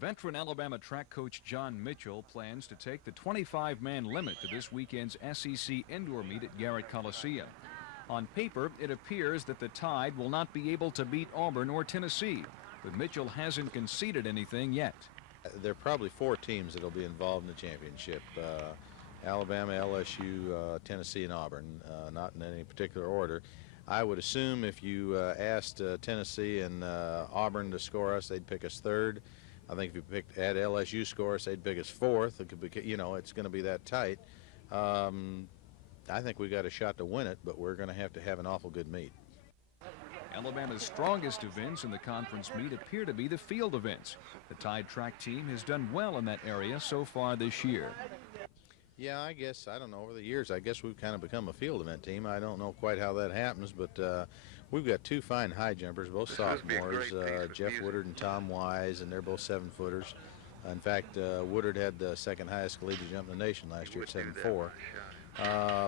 Veteran Alabama track coach John Mitchell plans to take the 25-man limit to this weekend's SEC indoor meet at Garrett Coliseum. On paper, it appears that the Tide will not be able to beat Auburn or Tennessee, but Mitchell hasn't conceded anything yet. There are probably 4 teams that will be involved in the championship. Alabama, LSU, Tennessee, and Auburn, not in any particular order. I would assume if you asked Tennessee and Auburn to score us, they'd pick us 3rd. I think if you had LSU score us, they'd pick us 4th. It could be, it's going to be that tight. I think we got a shot to win it, but we're going to have an awful good meet. Alabama's strongest events in the conference meet appear to be the field events. The Tide track team has done well in that area so far this year. Yeah, I guess, I don't know, over the years, I guess we've kind of become a field event team. I don't know quite how that happens, but we've got 2 fine high jumpers, both sophomores, Jeff Woodard and Tom Wise, and they're both 7-footers. In fact, Woodard had the 2nd highest collegiate jump in the nation last year at 7'4".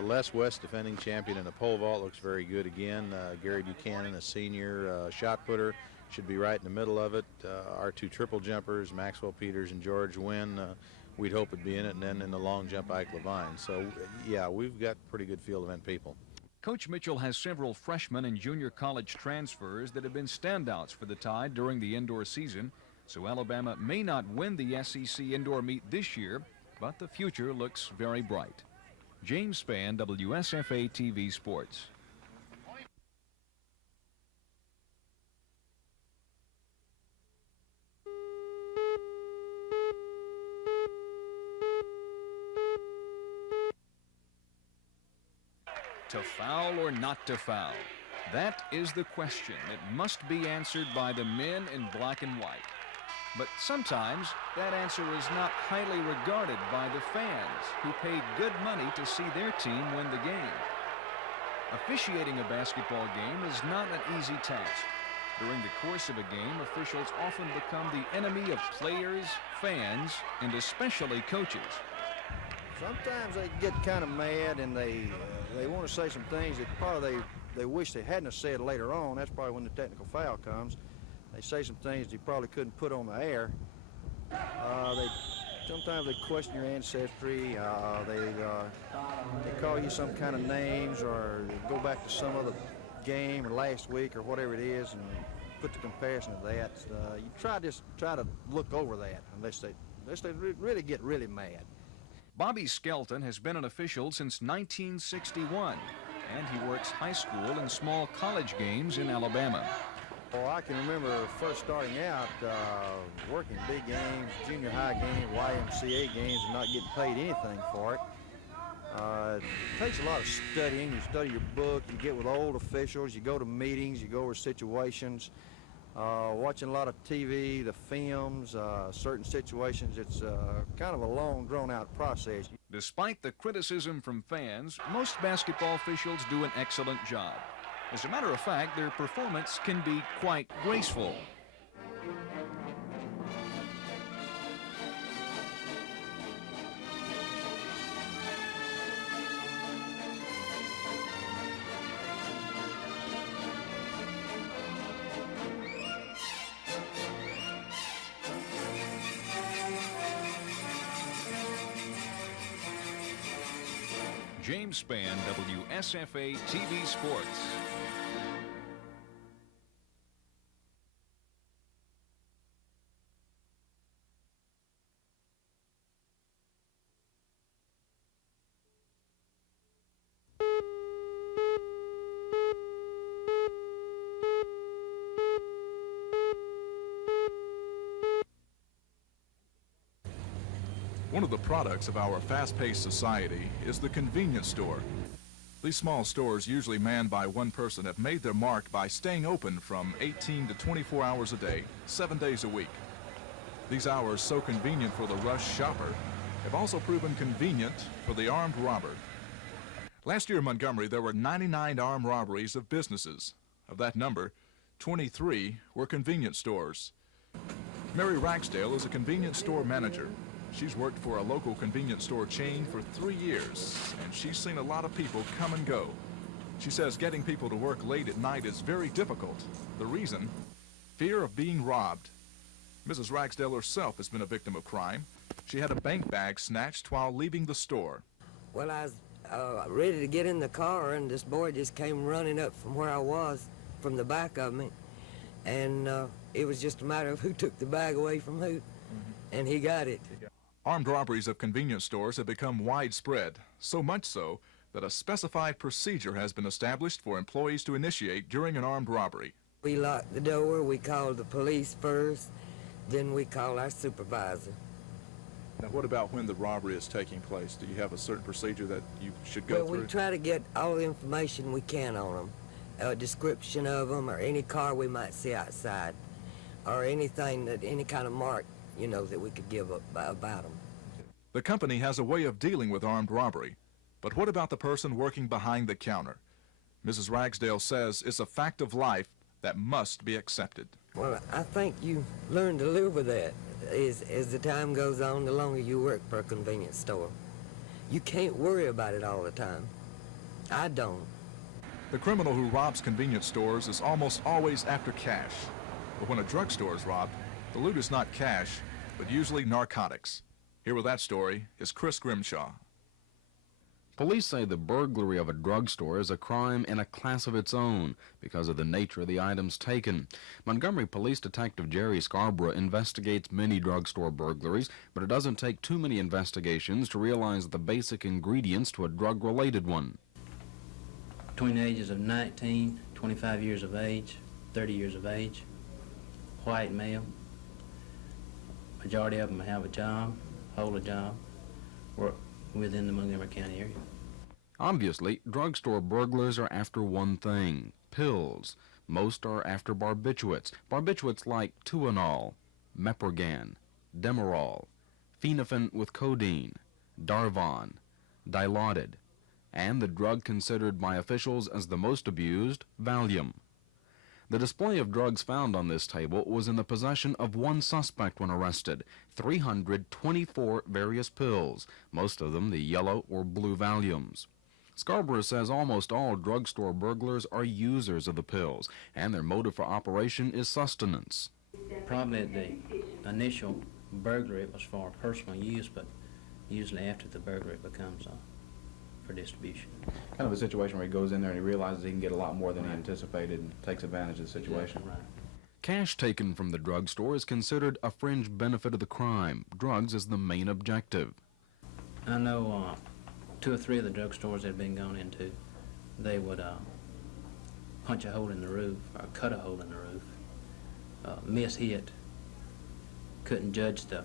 Les West, defending champion in the pole vault, looks very good again. Gary Buchanan, a senior shot putter, should be right in the middle of it. Our 2 triple jumpers, Maxwell Peters and George Wynn, we'd hope it'd be in it, and then in the long jump, Ike Levine. So, yeah, we've got pretty good field event people. Coach Mitchell has several freshman and junior college transfers that have been standouts for the Tide during the indoor season, so Alabama may not win the SEC indoor meet this year, but the future looks very bright. James Spann, WSFA TV Sports. To foul or not to foul? That is the question that must be answered by the men in black and white. But sometimes that answer is not highly regarded by the fans who paid good money to see their team win the game. Officiating a basketball game is not an easy task. During the course of a game, officials often become the enemy of players, fans, and especially coaches. Sometimes they get kind of mad and they want to say some things that probably they wish they hadn't have said later on. That's probably when the technical foul comes. They say some things they probably couldn't put on the air. Sometimes they question your ancestry. They call you some kind of names, or go back to some other game or last week or whatever it is and put the comparison to that. You try to look over that unless they really get really mad. Bobby Skelton has been an official since 1961, and he works high school and small college games in Alabama. Well, I can remember first starting out working big games, junior high games, YMCA games, and not getting paid anything for it. It takes a lot of studying. You study your book, you get with old officials, you go to meetings, you go over situations, watching a lot of TV, the films, certain situations. It's kind of a long, drawn-out process. Despite the criticism from fans, most basketball officials do an excellent job. As a matter of fact, their performance can be quite graceful. James Spann, WSFA TV Sports. One of the products of our fast-paced society is the convenience store. These small stores, usually manned by one person, have made their mark by staying open from 18 to 24 hours a day, 7 days a week. These hours, so convenient for the rush shopper, have also proven convenient for the armed robber. Last year in Montgomery, there were 99 armed robberies of businesses. Of that number, 23 were convenience stores. Mary Ragsdale is a convenience store manager. She's worked for a local convenience store chain for 3 years, and she's seen a lot of people come and go. She says getting people to work late at night is very difficult. The reason? Fear of being robbed. Mrs. Ragsdale herself has been a victim of crime. She had a bank bag snatched while leaving the store. Well, I was ready to get in the car, and this boy just came running up from where I was, from the back of me. And it was just a matter of who took the bag away from who, and he got it. Armed robberies of convenience stores have become widespread, so much so that a specified procedure has been established for employees to initiate during an armed robbery. We locked the door, we called the police first, then we called our supervisor. Now, what about when the robbery is taking place? Do you have a certain procedure that you should go through? Well, we try to get all the information we can on them, a description of them, or any car we might see outside, or anything that, any kind of mark, you know, that we could give up about them. The company has a way of dealing with armed robbery, but what about the person working behind the counter? Mrs. Ragsdale says it's a fact of life that must be accepted. Well, I think you learn to live with that. As the time goes on, the longer you work for a convenience store. You can't worry about it all the time. I don't. The criminal who robs convenience stores is almost always after cash. But when a drugstore is robbed, the loot is not cash, but usually narcotics. Here with that story is Chris Grimshaw. Police say the burglary of a drugstore is a crime in a class of its own because of the nature of the items taken. Montgomery Police Detective Jerry Scarborough investigates many drugstore burglaries, but it doesn't take too many investigations to realize the basic ingredients to a drug-related one. Between the ages of 19, 25 years of age, 30 years of age, white male. Majority of them have a job, hold a job, work within the Montgomery County area. Obviously, drugstore burglars are after one thing: pills. Most are after barbiturates. Barbiturates like Tuinol, Meprogan, Demerol, Phenophen with codeine, Darvon, Dilaudid, and the drug considered by officials as the most abused, Valium. The display of drugs found on this table was in the possession of one suspect when arrested: 324 various pills, most of them the yellow or blue Valiums. Scarborough says almost all drugstore burglars are users of the pills, and their motive for operation is sustenance. Probably the initial burglary was for personal use, but usually after the burglary it becomes for distribution. Kind of a situation where he goes in there and he realizes he can get a lot more than he anticipated and takes advantage of the situation. Right. Cash taken from the drugstore is considered a fringe benefit of the crime. Drugs is the main objective. I know 2 or 3 of the drugstores that had been gone into, they would punch a hole in the roof or cut a hole in the roof, miss hit, couldn't judge the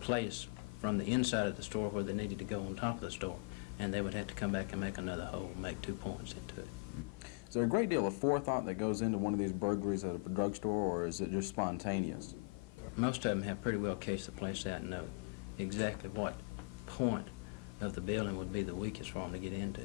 place from the inside of the store where they needed to go on top of the store, and they would have to come back and make another hole, make 2 points into it. Is there a great deal of forethought that goes into one of these burglaries at a drugstore, or is it just spontaneous? Most of them have pretty well cased the place out and know exactly what point of the building would be the weakest for them to get into.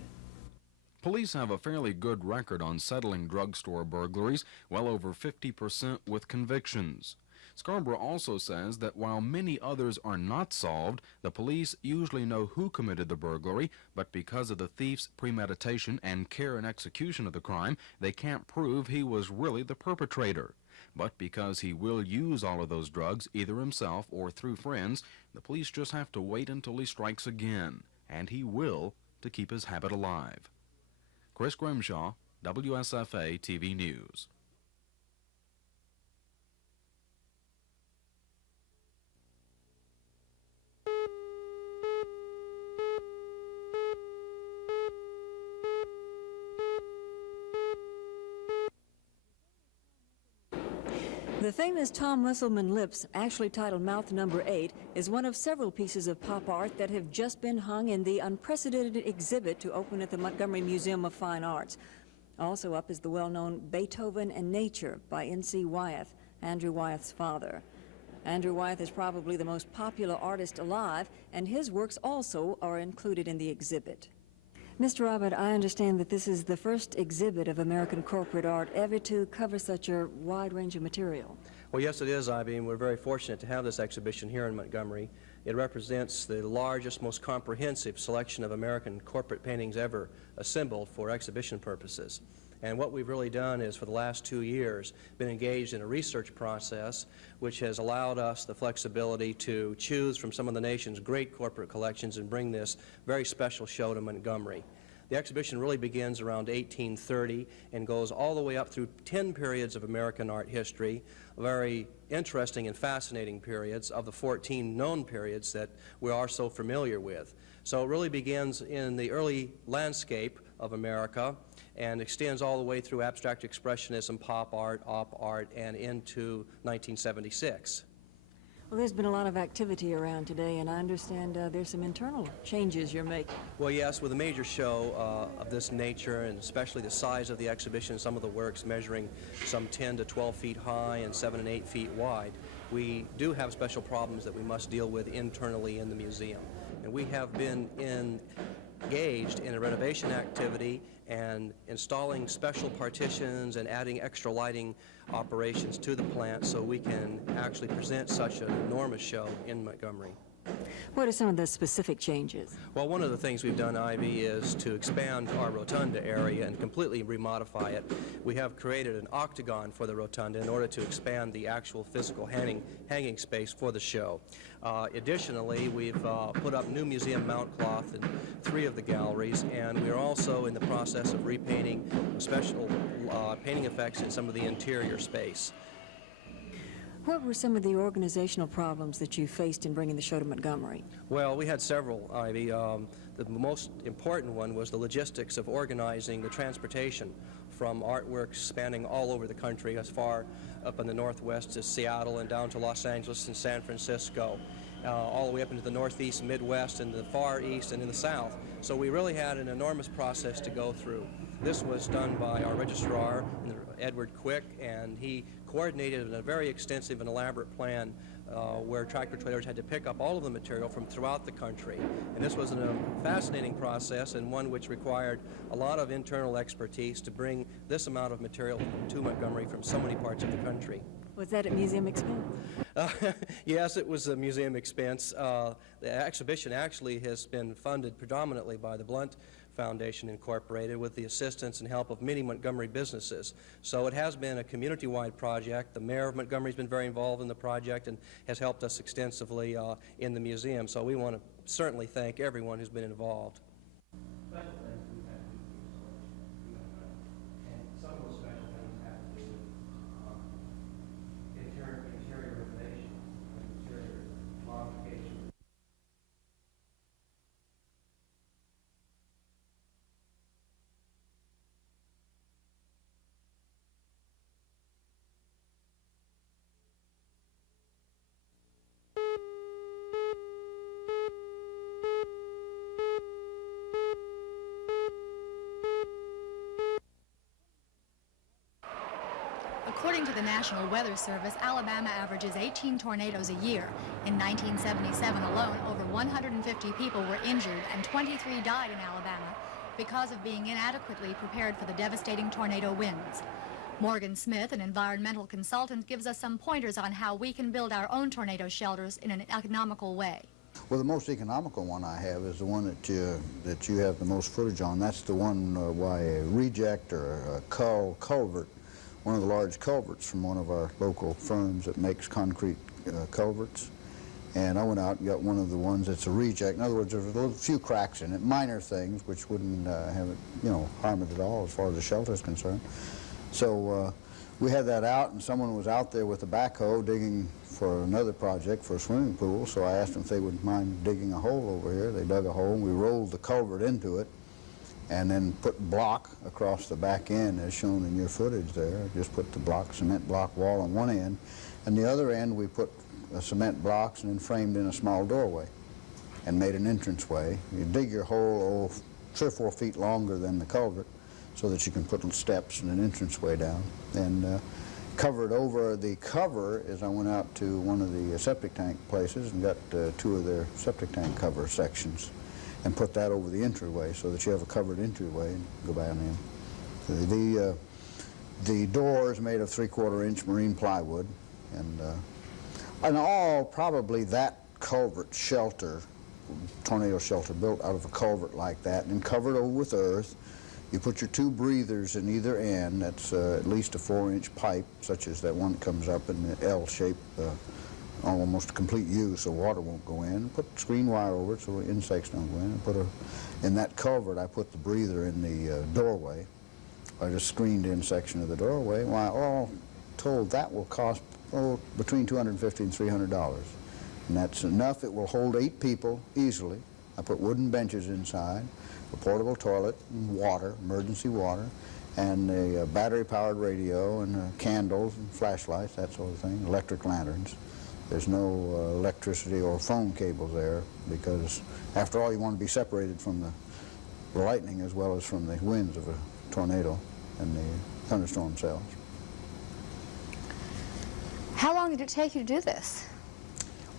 Police have a fairly good record on settling drugstore burglaries, well over 50% with convictions. Scarborough also says that while many others are not solved, the police usually know who committed the burglary, but because of the thief's premeditation and care in execution of the crime, they can't prove he was really the perpetrator. But because he will use all of those drugs, either himself or through friends, the police just have to wait until he strikes again, and he will, to keep his habit alive. Chris Grimshaw, WSFA TV News. The famous Tom Musselman Lips, actually titled Mouth Number 8, is one of several pieces of pop art that have just been hung in the unprecedented exhibit to open at the Montgomery Museum of Fine Arts. Also up is the well-known Beethoven and Nature by N.C. Wyeth, Andrew Wyeth's father. Andrew Wyeth is probably the most popular artist alive, and his works also are included in the exhibit. Mr. Robert, I understand that this is the first exhibit of American corporate art ever to cover such a wide range of material. Well, yes, it is, Ivy, and we're very fortunate to have this exhibition here in Montgomery. It represents the largest, most comprehensive selection of American corporate paintings ever assembled for exhibition purposes. And what we've really done is, for the last 2 years, been engaged in a research process which has allowed us the flexibility to choose from some of the nation's great corporate collections and bring this very special show to Montgomery. The exhibition really begins around 1830 and goes all the way up through 10 periods of American art history, very interesting and fascinating periods of the 14 known periods that we are so familiar with. So it really begins in the early landscape of America and extends all the way through abstract expressionism, pop art, op art, and into 1976. Well, there's been a lot of activity around today, and I understand there's some internal changes you're making. Well, yes, with a major show of this nature, and especially the size of the exhibition, some of the works measuring some 10 to 12 feet high and 7 and 8 feet wide, we do have special problems that we must deal with internally in the museum. And we have been engaged in a renovation activity and installing special partitions and adding extra lighting operations to the plant so we can actually present such an enormous show in Montgomery. What are some of the specific changes? Well, one of the things we've done, Ivy, is to expand our rotunda area and completely remodify it. We have created an octagon for the rotunda in order to expand the actual physical hanging space for the show. Additionally, we've put up new museum mount cloth in 3 of the galleries, and we are also in the process of repainting special painting effects in some of the interior space. What were some of the organizational problems that you faced in bringing the show to Montgomery? Well, we had several, Ivy. The most important one was the logistics of organizing the transportation from artworks spanning all over the country, as far up in the northwest as Seattle and down to Los Angeles and San Francisco, all the way up into the northeast, midwest, and the far east and in the south. So we really had an enormous process to go through. This was done by our registrar, Edward Quick, and he coordinated in a very extensive and elaborate plan where tractor trailers had to pick up all of the material from throughout the country. And this was a fascinating process, and one which required a lot of internal expertise to bring this amount of material to Montgomery from so many parts of the country. Was that at museum expense? Yes, it was a museum expense. The exhibition actually has been funded predominantly by the Blunt Foundation Incorporated with the assistance and help of many Montgomery businesses. So it has been a community-wide project. The mayor of Montgomery has been very involved in the project and has helped us extensively in the museum. So we want to certainly thank everyone who's been involved. According to the National Weather Service, Alabama averages 18 tornadoes a year. In 1977 alone, over 150 people were injured and 23 died in Alabama because of being inadequately prepared for the devastating tornado winds. Morgan Smith, an environmental consultant, gives us some pointers on how we can build our own tornado shelters in an economical way. Well, the most economical one I have is the one that you have the most footage on. That's the one by a reject or a culvert, one of the large culverts from one of our local firms that makes concrete culverts. And I went out and got one of the ones that's a reject. In other words, there's a few cracks in it, minor things, which wouldn't have it, harm it at all as far as the shelter is concerned. So we had that out, and someone was out there with a backhoe digging for another project for a swimming pool. So I asked them if they wouldn't mind digging a hole over here. They dug a hole, and we rolled the culvert into it, and then put block across the back end as shown in your footage there. Just put the cement block wall on one end, and the other end we put cement blocks and then framed in a small doorway and made an entranceway. You dig your hole 3 or 4 feet longer than the culvert so that you can put steps and an entranceway down, and covered over. The cover is I went out to one of the septic tank places and got 2 of their septic tank cover sections and put that over the entryway so that you have a covered entryway and go down in. The door is made of 3/4 inch marine plywood, and all probably that culvert shelter, tornado shelter built out of a culvert like that and covered over with earth You put your 2 breathers in either end. That's at least a 4-inch pipe, such as that one that comes up in the L shape, almost a complete U, so water won't go in. Put screen wire over it so insects don't go in. In that culvert, I put the breather in the doorway, or just screened-in section of the doorway. Why, all told, that will cost between $250 and $300. And that's enough. It will hold 8 people easily. I put wooden benches inside, a portable toilet, and water, emergency water, and a battery-powered radio, and candles and flashlights, that sort of thing, electric lanterns. There's no electricity or phone cables there because, after all, you want to be separated from the lightning as well as from the winds of a tornado and the thunderstorm cells. How long did it take you to do this?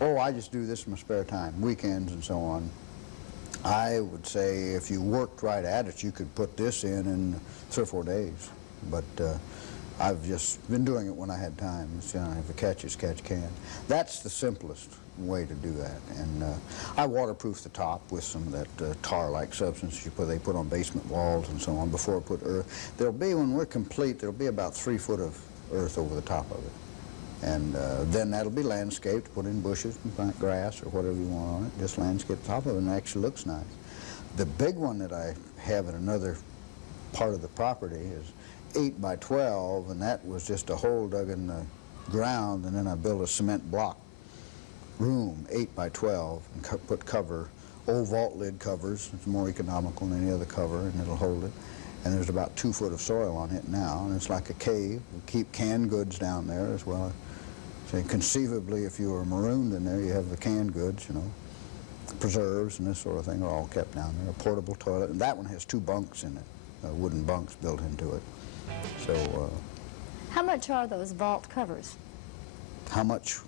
Oh, I just do this in my spare time, weekends and so on. I would say if you worked right at it, you could put this in 3 or 4 days. But I've just been doing it when I had time. It's, if a catch is catch can. That's the simplest way to do that. And I waterproof the top with some of that tar-like substance they put on basement walls and so on before I put earth. There'll be, when we're complete, there'll be about 3 foot of earth over the top of it. And then that'll be landscaped, put in bushes and plant grass or whatever you want on it, just landscape the top of it, and it actually looks nice. The big one that I have in another part of the property is 8 by 12, and that was just a hole dug in the ground, and then I built a cement block room, 8 by 12, and put cover, old vault lid covers. It's more economical than any other cover, and it'll hold it. And there's about 2 foot of soil on it now, and it's like a cave. We keep canned goods down there as well. Say, conceivably, if you were marooned in there, you have the canned goods, preserves and this sort of thing are all kept down there. A portable toilet, and that one has 2 bunks in it, wooden bunks built into it. So, How much are those vault covers? how much?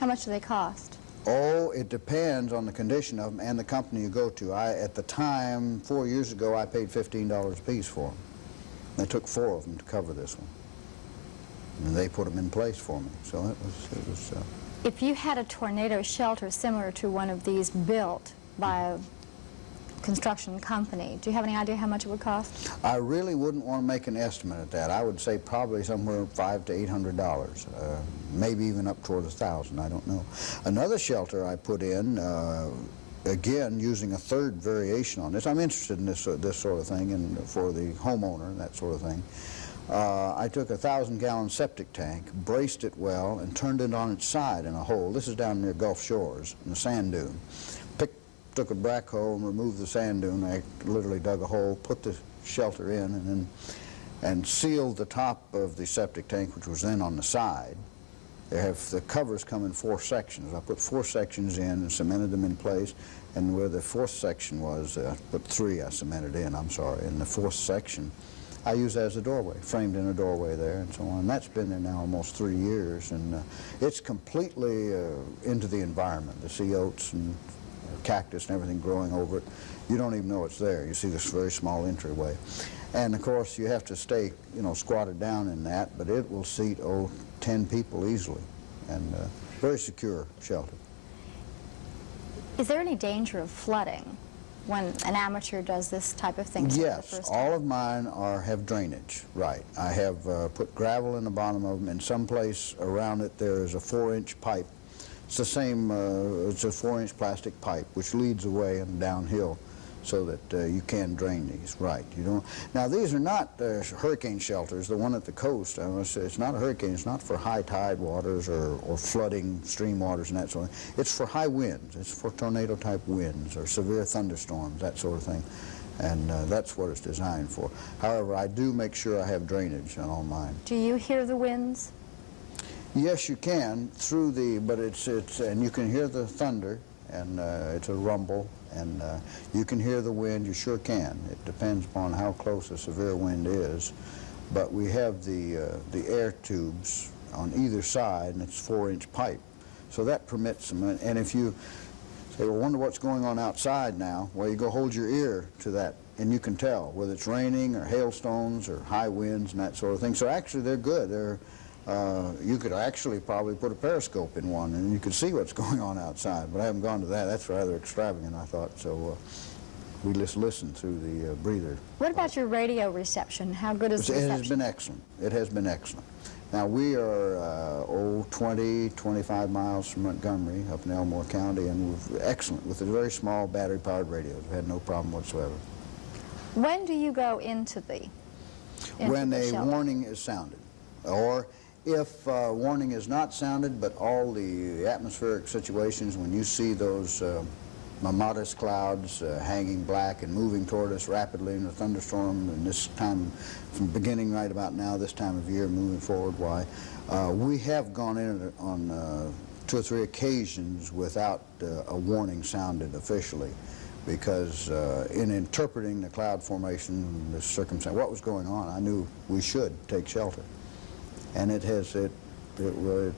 How much do they cost? Oh, it depends on the condition of them and the company you go to. At the time, 4 years ago, I paid $15 a piece for them. They took 4 of them to cover this one. And they put them in place for me. So it was If you had a tornado shelter similar to one of these built by a construction company, do you have any idea how much it would cost? I really wouldn't want to make an estimate at that. I would say probably somewhere $500 to $800, maybe even up toward $1,000. I don't know. Another shelter I put in, again using a third variation on this. I'm interested in this sort of thing, and for the homeowner, that sort of thing. I took a 1,000-gallon septic tank, braced it well, and turned it on its side in a hole. This is down near Gulf Shores in the sand dune. Took a backhoe and removed the sand dune. I literally dug a hole, put the shelter in, and sealed the top of the septic tank, which was then on the side. The covers come in 4 sections. I put 4 sections in and cemented them in place, and where the 4th section was, I put 3 I cemented in, I'm sorry. In the 4th section, I use as a doorway, framed in a doorway there and so on. That's been there now almost 3 years, and it's completely into the environment. The sea oats and cactus and everything growing over it. You don't even know it's there. You see this very small entryway. And of course you have to stay, squatted down in that, but it will seat, 10 people easily, and very secure shelter. Is there any danger of flooding when an amateur does this type of thing? Yes, all of mine have drainage, right. I have put gravel in the bottom of them, and someplace around it there is a 4-inch pipe. It's the same, it's a 4-inch plastic pipe which leads away and downhill so that you can drain these, right. Now these are not hurricane shelters. The one at the coast, I must say, it's not a hurricane. It's not for high tide waters or flooding stream waters and that sort of thing. It's for high winds. It's for tornado type winds or severe thunderstorms, that sort of thing. And that's what it's designed for. However, I do make sure I have drainage on all mine. Do you hear the winds? Yes, you can but and you can hear the thunder, and it's a rumble, and you can hear the wind. You sure can. It depends upon how close a severe wind is, but we have the air tubes on either side, and it's 4-inch pipe, so that permits them. And if you say, well, wonder what's going on outside now, well, you go hold your ear to that, and you can tell whether it's raining or hailstones or high winds and that sort of thing. So actually, they're good. You could actually probably put a periscope in one, and you could see what's going on outside, but I haven't gone to that. That's rather extravagant, I thought. So We just listen through the breather. What about your radio reception? How good is the It reception? has been excellent. It has been excellent. Now, we are 20, 25 miles from Montgomery, up in Elmore County, and we're excellent with a very small battery-powered radio. We've had no problem whatsoever. When do you go into the When a shelter? warning is sounded, or if warning is not sounded, but all the atmospheric situations, when you see those modest clouds hanging black and moving toward us rapidly in a thunderstorm, and this time, from beginning right about now, this time of year, moving forward, we have gone in on 2 or 3 occasions without a warning sounded officially, because in interpreting the cloud formation, the circumstance, what was going on, I knew we should take shelter. And it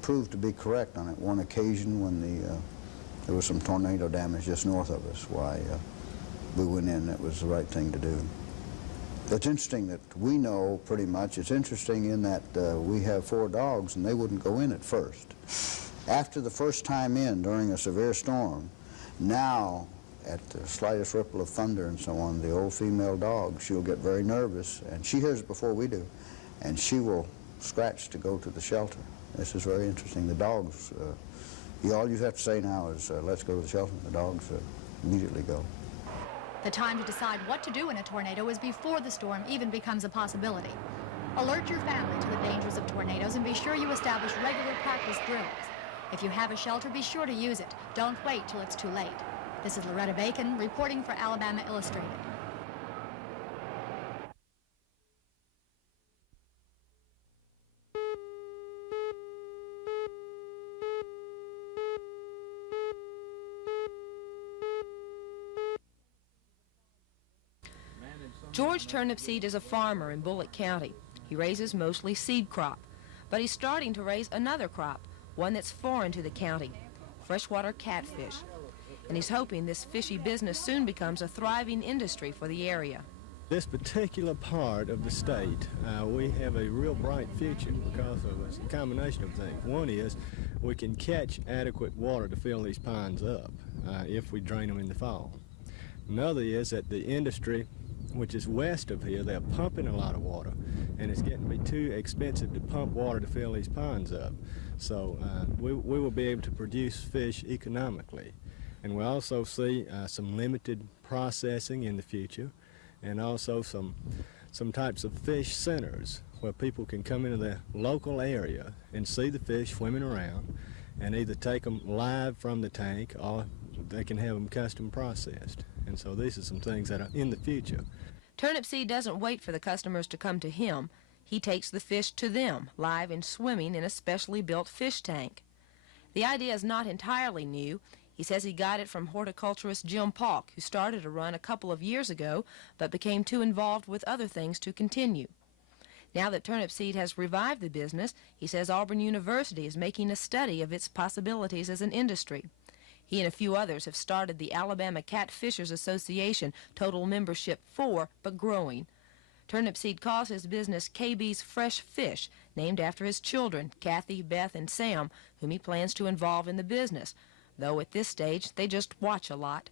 proved to be correct on that one occasion when there was some tornado damage just north of us. We went in. It was the right thing to do. It's interesting that we know pretty much. It's interesting in that we have 4 dogs, and they wouldn't go in at first. After the first time in during a severe storm, now at the slightest ripple of thunder and so on, the old female dog, she'll get very nervous, and she hears it before we do, and she will scratch to go to the shelter. This is very interesting. The dogs, all you have to say now is, let's go to the shelter. The dogs immediately go. The time to decide what to do in a tornado is before the storm even becomes a possibility. Alert your family to the dangers of tornadoes and be sure you establish regular practice drills. If you have a shelter, be sure to use it. Don't wait till it's too late. This is Loretta Bacon reporting for Alabama Illustrated. George Turnipseed is a farmer in Bullitt County. He raises mostly seed crop, but he's starting to raise another crop, one that's foreign to the county, freshwater catfish. And he's hoping this fishy business soon becomes a thriving industry for the area. This particular part of the state, we have a real bright future because of a combination of things. One is we can catch adequate water to fill these ponds up if we drain them in the fall. Another is that the industry, which is west of here, they're pumping a lot of water, and it's getting to be too expensive to pump water to fill these ponds up. So we will be able to produce fish economically. And we also see some limited processing in the future, and also some types of fish centers where people can come into the local area and see the fish swimming around and either take them live from the tank or they can have them custom processed. And so these are some things that are in the future. Turnipseed doesn't wait for the customers to come to him. He takes the fish to them, live and swimming in a specially built fish tank. The idea is not entirely new. He says he got it from horticulturist Jim Paulk, who started a run a couple of years ago, but became too involved with other things to continue. Now that Turnipseed has revived the business, he says Auburn University is making a study of its possibilities as an industry. He and a few others have started the Alabama Catfishers Association, total membership 4, but growing. Turnipseed calls his business KB's Fresh Fish, named after his children, Kathy, Beth, and Sam, whom he plans to involve in the business, though at this stage they just watch a lot.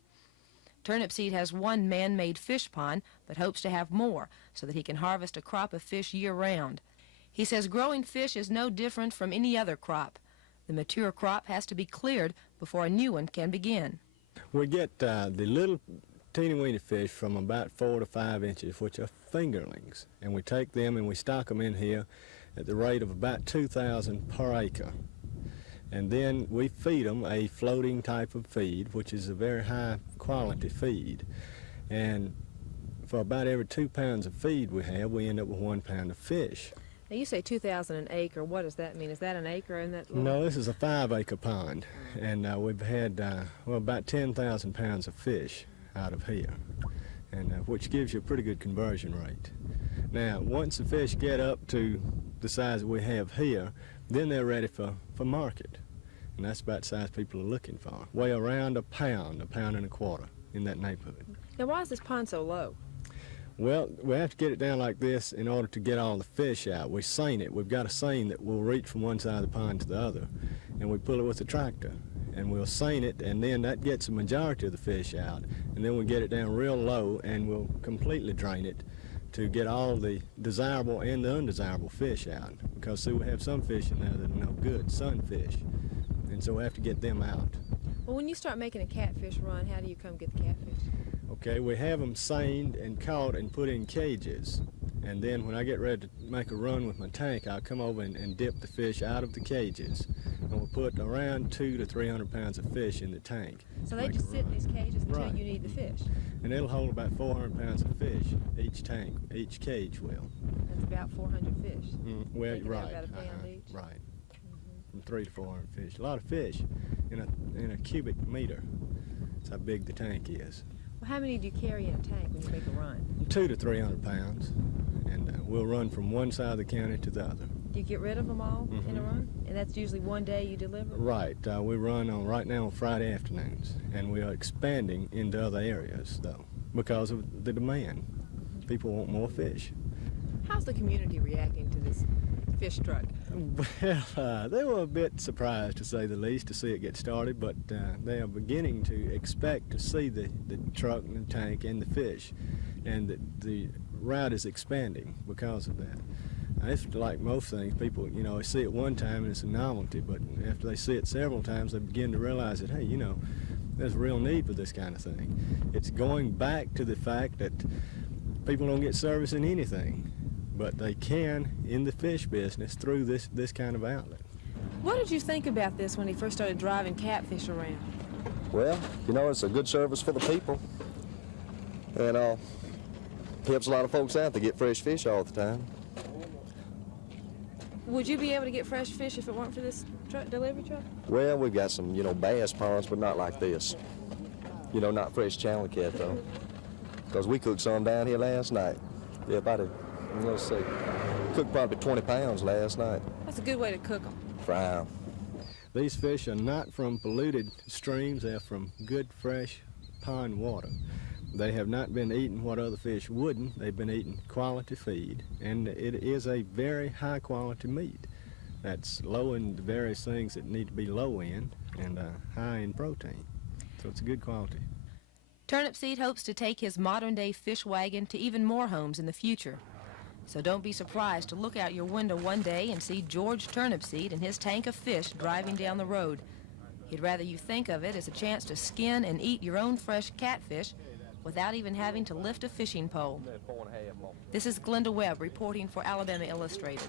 Turnipseed has one man-made fish pond, but hopes to have more, so that he can harvest a crop of fish year-round. He says growing fish is no different from any other crop. The mature crop has to be cleared before a new one can begin. We get the little teeny-weeny fish from about 4 to 5 inches, which are fingerlings, and we take them and we stock them in here at the rate of about 2,000 per acre. And then we feed them a floating type of feed, which is a very high-quality feed. And for about every 2 pounds of feed we have, we end up with 1 pound of fish. Now you say 2,000 an acre. What does that mean? Is that an acre in that? No, this is a 5-acre pond, and we've had about 10,000 pounds of fish out of here, and which gives you a pretty good conversion rate. Now, once the fish get up to the size that we have here, then they're ready for market, and that's about the size people are looking for. Weigh around a pound and a quarter in that neighborhood. Now, why is this pond so low? Well, we have to get it down like this in order to get all the fish out. We seine it. We've got a seine that will reach from one side of the pond to the other, and we pull it with a tractor, and we'll seine it, and then that gets the majority of the fish out, and and then we get it down real low, and we'll completely drain it to get all the desirable and the undesirable fish out. Because see, we have some fish in there that are no good, sunfish, and so we have to get them out. Well, when you start making a catfish run, how do you come get the catfish? Okay, we have them seined and caught and put in cages. And then when I get ready to make a run with my tank, I'll come over and dip the fish out of the cages. And we'll put around 200 to 300 pounds of fish in the tank. So they just sit in these cages until you need the fish? And it'll hold about 400 pounds of fish, each tank, each cage will. That's about 400 fish. Well, They can right. have about a pound each. Right. From 300 to 400 fish. A lot of fish in a cubic meter. That's how big the tank is. Well, how many do you carry in a tank when you make a run? 200 to 300 pounds. And we'll run from one side of the county to the other. Do you get rid of them all in a run? And that's usually one day you deliver? Right. We run right now on Friday afternoons. And we are expanding into other areas, though, because of the demand. People want more fish. How's the community reacting to this fish truck? Well, they were a bit surprised, to say the least, to see it get started, but they are beginning to expect to see the truck and the tank and the fish, and the route is expanding because of that. It's like most things. People, they see it one time and it's a novelty, but after they see it several times, they begin to realize that, hey, there's a real need for this kind of thing. It's going back to the fact that people don't get service in anything, but they can in the fish business through this kind of outlet. What did you think about this when he first started driving catfish around? Well, it's a good service for the people, and helps a lot of folks out to get fresh fish all the time. Would you be able to get fresh fish if it weren't for this delivery truck? Well, we've got some, bass ponds, but not like this. Not fresh channel cat, though. Because we cooked some down here last night. Yeah, about let's see, cooked probably 20 pounds last night. That's a good way to cook them. Fry them. These fish are not from polluted streams. They're from good, fresh pond water. They have not been eating what other fish wouldn't. They've been eating quality feed, and it is a very high-quality meat. That's low in the various things that need to be low in, and high in protein. So it's a good quality. Turnipseed hopes to take his modern-day fish wagon to even more homes in the future. So don't be surprised to look out your window one day and see George Turnipseed and his tank of fish driving down the road. He'd rather you think of it as a chance to skin and eat your own fresh catfish without even having to lift a fishing pole. This is Glenda Webb reporting for Alabama Illustrated.